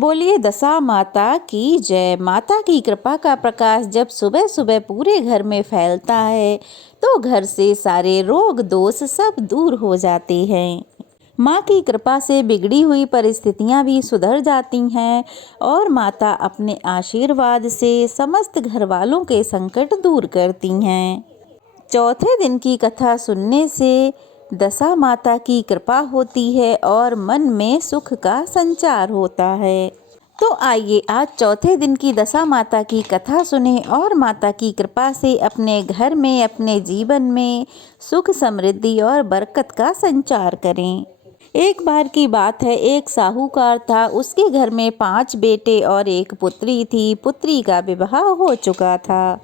बोलिए दशा माता की जय। माता की कृपा का प्रकाश जब सुबह सुबह पूरे घर में फैलता है तो घर से सारे रोग दोष सब दूर हो जाते हैं। माँ की कृपा से बिगड़ी हुई परिस्थितियाँ भी सुधर जाती हैं और माता अपने आशीर्वाद से समस्त घर वालों के संकट दूर करती हैं। चौथे दिन की कथा सुनने से दशा माता की कृपा होती है और मन में सुख का संचार होता है। तो आइए आज चौथे दिन की दशा माता की कथा सुने और माता की कृपा से अपने घर में, अपने जीवन में सुख, समृद्धि और बरकत का संचार करें। एक बार की बात है, एक साहूकार था। उसके घर में 5 बेटे और एक पुत्री थी। पुत्री का विवाह हो चुका था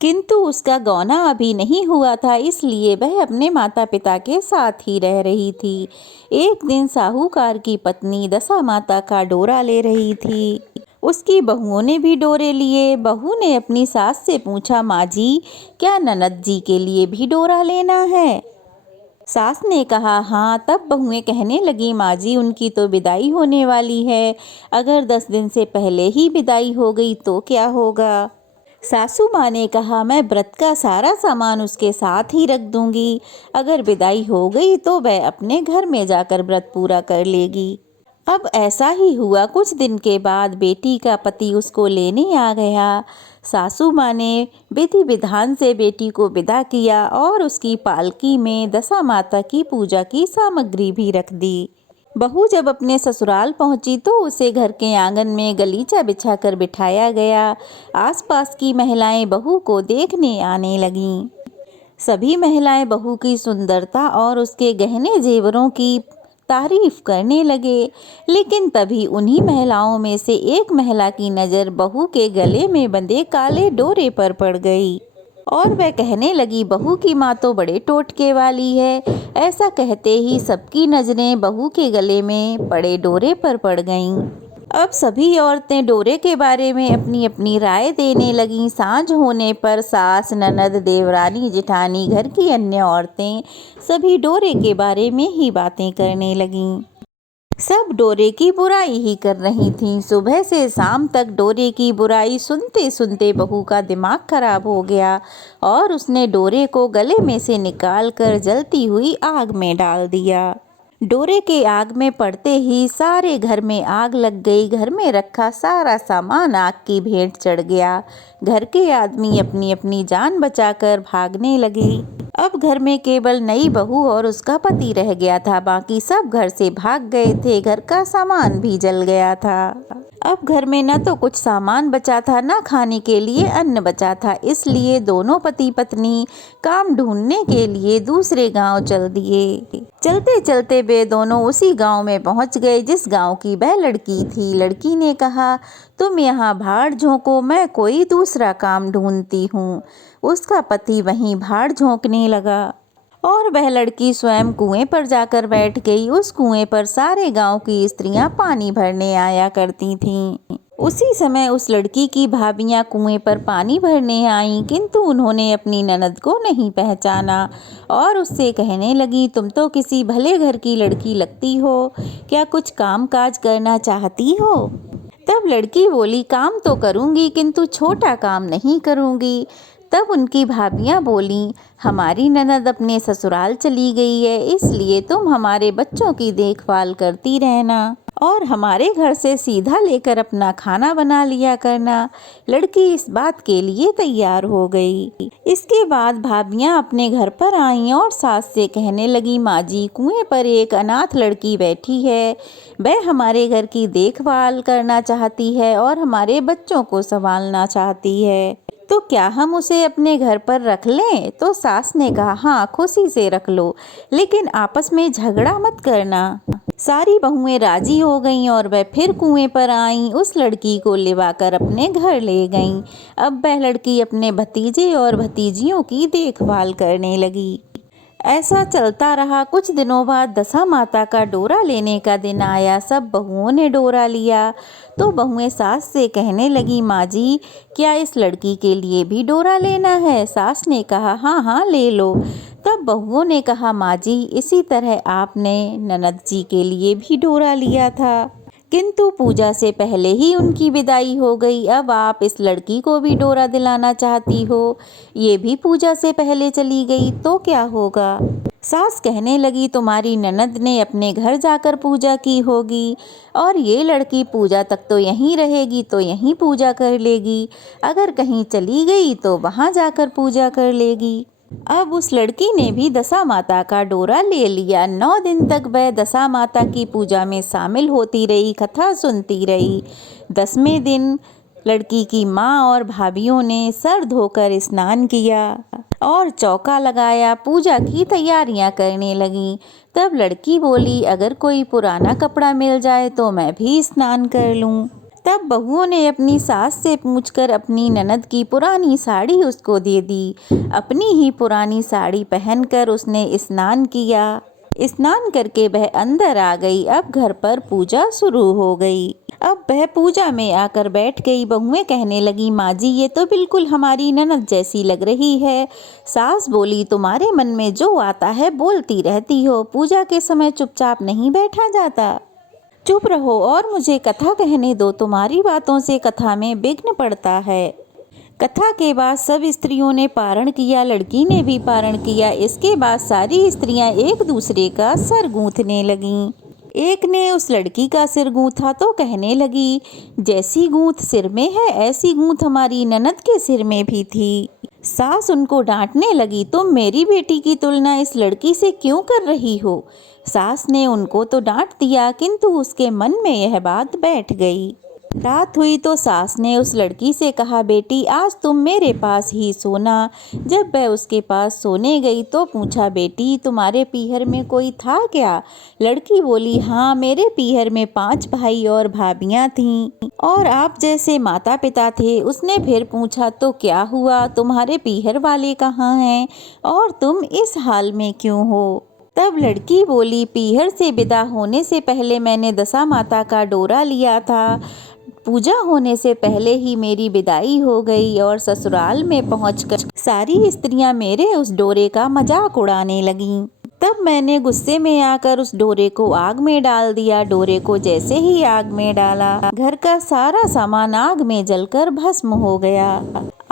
किंतु उसका गौना अभी नहीं हुआ था, इसलिए वह अपने माता पिता के साथ ही रह रही थी। एक दिन साहूकार की पत्नी दशा माता का डोरा ले रही थी। उसकी बहुओं ने भी डोरे लिए। बहू ने अपनी सास से पूछा, माँ जी, क्या ननद जी के लिए भी डोरा लेना है? सास ने कहा हाँ। तब बहुएं कहने लगी, माँ जी, उनकी तो विदाई होने वाली है। अगर 10 दिन से पहले ही विदाई हो गई तो क्या होगा? सासू माँ ने कहा, मैं व्रत का सारा सामान उसके साथ ही रख दूंगी। अगर विदाई हो गई तो वह अपने घर में जाकर व्रत पूरा कर लेगी। अब ऐसा ही हुआ। कुछ दिन के बाद बेटी का पति उसको लेने आ गया। सासू माँ ने विधि विधान से बेटी को विदा किया और उसकी पालकी में दशा माता की पूजा की सामग्री भी रख दी। बहू जब अपने ससुराल पहुंची तो उसे घर के आंगन में गलीचा बिछाकर बिठाया गया। आसपास की महिलाएं बहू को देखने आने लगीं। सभी महिलाएं बहू की सुंदरता और उसके गहने जेवरों की तारीफ करने लगे। लेकिन तभी उन्हीं महिलाओं में से एक महिला की नज़र बहू के गले में बंधे काले डोरे पर पड़ गई और वह कहने लगी, बहू की माँ तो बड़े टोटके वाली है। ऐसा कहते ही सबकी नज़रें बहू के गले में पड़े डोरे पर पड़ गईं। अब सभी औरतें डोरे के बारे में अपनी अपनी राय देने लगीं। सांझ होने पर सास, ननद, देवरानी, जेठानी, घर की अन्य औरतें सभी डोरे के बारे में ही बातें करने लगीं। सब डोरे की बुराई ही कर रही थीं। सुबह से शाम तक डोरे की बुराई सुनते सुनते बहू का दिमाग खराब हो गया और उसने डोरे को गले में से निकालकर जलती हुई आग में डाल दिया। डोरे के आग में पड़ते ही सारे घर में आग लग गई। घर में रखा सारा सामान आग की भेंट चढ़ गया। घर के आदमी अपनी अपनी जान बचाकर भागने लगे। अब घर में केवल नई बहू और उसका पति रह गया था। बाकी सब घर से भाग गए थे। घर का सामान भी जल गया था। अब घर में न तो कुछ सामान बचा था, न खाने के लिए अन्न बचा था। इसलिए दोनों पति पत्नी काम ढूंढने के लिए दूसरे गांव चल दिए। चलते चलते वे दोनों उसी गांव में पहुंच गए जिस गांव की वह लड़की थी। लड़की ने कहा, तुम यहाँ भाड़ झोंको, मैं कोई दूसरा काम ढूंढती हूँ। उसका पति वहीं भाड़ झोंकने लगा और वह लड़की स्वयं कुएं पर जाकर बैठ गई। उस कुएं पर सारे गांव की स्त्रियां पानी भरने आया करती थीं। उसी समय उस लड़की की भाभियां कुएं पर पानी भरने आईं, किंतु उन्होंने अपनी ननद को नहीं पहचाना और उससे कहने लगी, तुम तो किसी भले घर की लड़की लगती हो, क्या कुछ काम काज करना चाहती हो? तब लड़की बोली, काम तो करूंगी किंतु छोटा काम नहीं करूंगी। तब उनकी भाभियां बोलीं, हमारी ननद अपने ससुराल चली गई है, इसलिए तुम हमारे बच्चों की देखभाल करती रहना और हमारे घर से सीधा लेकर अपना खाना बना लिया करना। लड़की इस बात के लिए तैयार हो गई। इसके बाद भाभियां अपने घर पर आईं और सास से कहने लगी, माँ जी, कुएं पर एक अनाथ लड़की बैठी है। वह हमारे घर की देखभाल करना चाहती है और हमारे बच्चों को संभालना चाहती है, तो क्या हम उसे अपने घर पर रख लें? तो सास ने कहा, हाँ, खुशी से रख लो, लेकिन आपस में झगड़ा मत करना। सारी बहुएं राजी हो गईं और वह फिर कुएं पर आईं। उस लड़की को लिवाकर अपने घर ले गईं। अब वह लड़की अपने भतीजे और भतीजियों की देखभाल करने लगी। ऐसा चलता रहा। कुछ दिनों बाद दशा माता का डोरा लेने का दिन आया। सब बहुओं ने डोरा लिया तो बहुएं सास से कहने लगी, माँ जी, क्या इस लड़की के लिए भी डोरा लेना है? सास ने कहा, हाँ हाँ, ले लो। तब बहुओं ने कहा, माँ जी, इसी तरह आपने ननद जी के लिए भी डोरा लिया था, किंतु पूजा से पहले ही उनकी विदाई हो गई। अब आप इस लड़की को भी डोरा दिलाना चाहती हो, ये भी पूजा से पहले चली गई तो क्या होगा। सास कहने लगी, तुम्हारी ननद ने अपने घर जाकर पूजा की होगी और ये लड़की पूजा तक तो यहीं रहेगी, तो यहीं पूजा कर लेगी। अगर कहीं चली गई तो वहाँ जाकर पूजा कर लेगी। अब उस लड़की ने भी दशा माता का डोरा ले लिया। 9 दिन तक वह दशा माता की पूजा में शामिल होती रही, कथा सुनती रही। 10वें दिन लड़की की माँ और भाभीयों ने सर धोकर स्नान किया और चौका लगाया, पूजा की तैयारियां करने लगीं। तब लड़की बोली, अगर कोई पुराना कपड़ा मिल जाए तो मैं भी स्नान कर लूं। तब बहुओं ने अपनी सास से पूछकर अपनी ननद की पुरानी साड़ी उसको दे दी। अपनी ही पुरानी साड़ी पहनकर उसने स्नान किया। स्नान करके वह अंदर आ गई। अब घर पर पूजा शुरू हो गई। अब वह पूजा में आकर बैठ गई। बहुएं कहने लगी, माँ जी ये तो बिल्कुल हमारी ननद जैसी लग रही है। सास बोली, तुम्हारे मन में जो आता है बोलती रहती हो, पूजा के समय चुपचाप नहीं बैठा जाता। चुप रहो और मुझे कथा कहने दो, तुम्हारी बातों से कथा में विघ्न पड़ता है। कथा के बाद सब स्त्रियों ने पारण किया, लड़की ने भी पारण किया। इसके बाद सारी स्त्रियां एक दूसरे का सर गूंथने लगीं। एक ने उस लड़की का सिर गूंथा तो कहने लगी, जैसी गूंथ सिर में है ऐसी गूंथ हमारी ननद के सिर में भी थी। सास उनको डांटने लगी, तुम मेरी बेटी की तुलना इस लड़की से क्यों कर रही हो। सास ने उनको तो डांट दिया, किंतु उसके मन में यह बात बैठ गई। रात हुई तो सास ने उस लड़की से कहा, बेटी आज तुम मेरे पास ही सोना। जब वह उसके पास सोने गई तो पूछा, बेटी तुम्हारे पीहर में कोई था क्या। लड़की बोली, हाँ मेरे पीहर में 5 भाई और भाभियां थीं और आप जैसे माता पिता थे। उसने फिर पूछा, तो क्या हुआ, तुम्हारे पीहर वाले कहाँ हैं और तुम इस हाल में क्यों हो। तब लड़की बोली, पीहर से विदा होने से पहले मैंने दशा माता का डोरा लिया था। पूजा होने से पहले ही मेरी विदाई हो गई और ससुराल में पहुंचकर सारी स्त्रियां मेरे उस डोरे का मजाक उड़ाने लगीं। तब मैंने गुस्से में आकर उस डोरे को आग में डाल दिया। डोरे को जैसे ही आग में डाला, घर का सारा सामान आग में जलकर भस्म हो गया।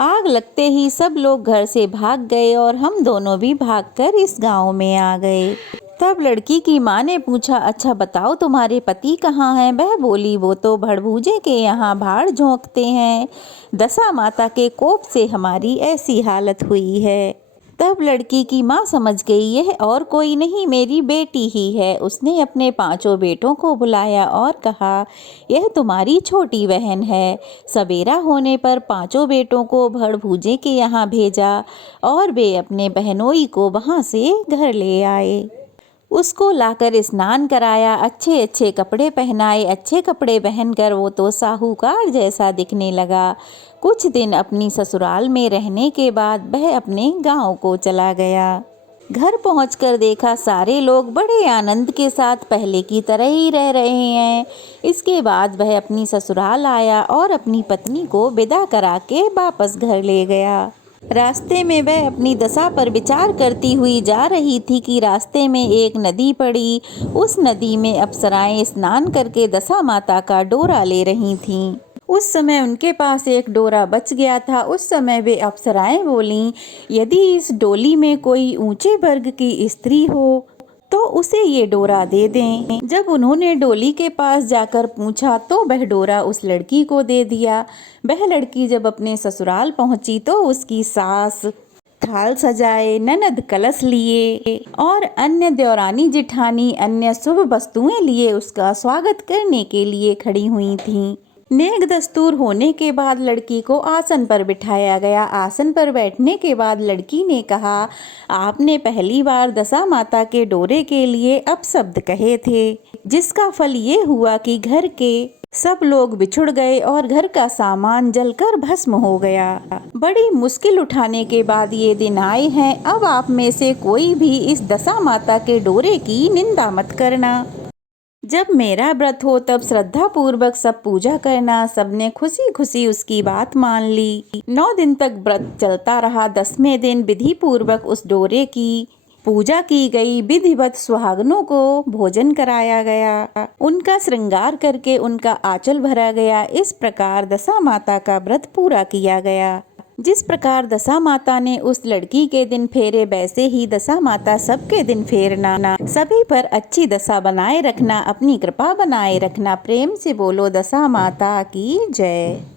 आग लगते ही सब लोग घर से भाग गए और हम दोनों भी भागकर इस गांव में आ गए। तब लड़की की माँ ने पूछा, अच्छा बताओ तुम्हारे पति कहाँ हैं। वह बोली, वो तो भड़भूजे के यहाँ भाड़ झोंकते हैं। दशा माता के कोप से हमारी ऐसी हालत हुई है। तब लड़की की माँ समझ गई, यह और कोई नहीं मेरी बेटी ही है। उसने अपने 5 बेटों को बुलाया और कहा, यह तुम्हारी छोटी बहन है। सवेरा होने पर 5 बेटों को भड़भूजे के यहाँ भेजा और वे अपने बहनोई को वहाँ से घर ले आए। उसको लाकर स्नान कराया, अच्छे अच्छे कपड़े पहनाए। अच्छे कपड़े पहनकर वो तो साहूकार जैसा दिखने लगा। कुछ दिन अपनी ससुराल में रहने के बाद वह अपने गांव को चला गया। घर पहुंचकर देखा सारे लोग बड़े आनंद के साथ पहले की तरह ही रह रहे हैं। इसके बाद वह अपनी ससुराल आया और अपनी पत्नी को विदा करा के वापस घर ले गया। रास्ते में वह अपनी दशा पर विचार करती हुई जा रही थी कि रास्ते में एक नदी पड़ी। उस नदी में अप्सराएं स्नान करके दशा माता का डोरा ले रही थीं। उस समय उनके पास एक डोरा बच गया था। उस समय वे अप्सराएं बोलीं, यदि इस डोली में कोई ऊंचे वर्ग की स्त्री हो तो उसे ये डोरा दे दें। जब उन्होंने डोली के पास जाकर पूछा तो वह डोरा उस लड़की को दे दिया। वह लड़की जब अपने ससुराल पहुंची तो उसकी सास थाल सजाए, ननद कलश लिए और अन्य देवरानी जिठानी अन्य शुभ वस्तुएं लिए उसका स्वागत करने के लिए खड़ी हुई थीं। नेक दस्तूर होने के बाद लड़की को आसन पर बिठाया गया। आसन पर बैठने के बाद लड़की ने कहा, आपने पहली बार दशा माता के डोरे के लिए अपशब्द कहे थे, जिसका फल ये हुआ कि घर के सब लोग बिछुड़ गए और घर का सामान जलकर भस्म हो गया। बड़ी मुश्किल उठाने के बाद ये दिन आए हैं। अब आप में से कोई भी इस दशा माता के डोरे की निंदा मत करना। जब मेरा व्रत हो तब श्रद्धा पूर्वक सब पूजा करना। सबने खुशी खुशी उसकी बात मान ली। 9 दिन तक व्रत चलता रहा। 10वें दिन विधि पूर्वक उस डोरे की पूजा की गई, विधिवत सुहागनों को भोजन कराया गया, उनका श्रृंगार करके उनका आंचल भरा गया। इस प्रकार दशा माता का व्रत पूरा किया गया। जिस प्रकार दशा माता ने उस लड़की के दिन फेरे, वैसे ही दशा माता सबके दिन फेरना। सभी पर अच्छी दशा बनाए रखना, अपनी कृपा बनाए रखना। प्रेम से बोलो दशा माता की जय।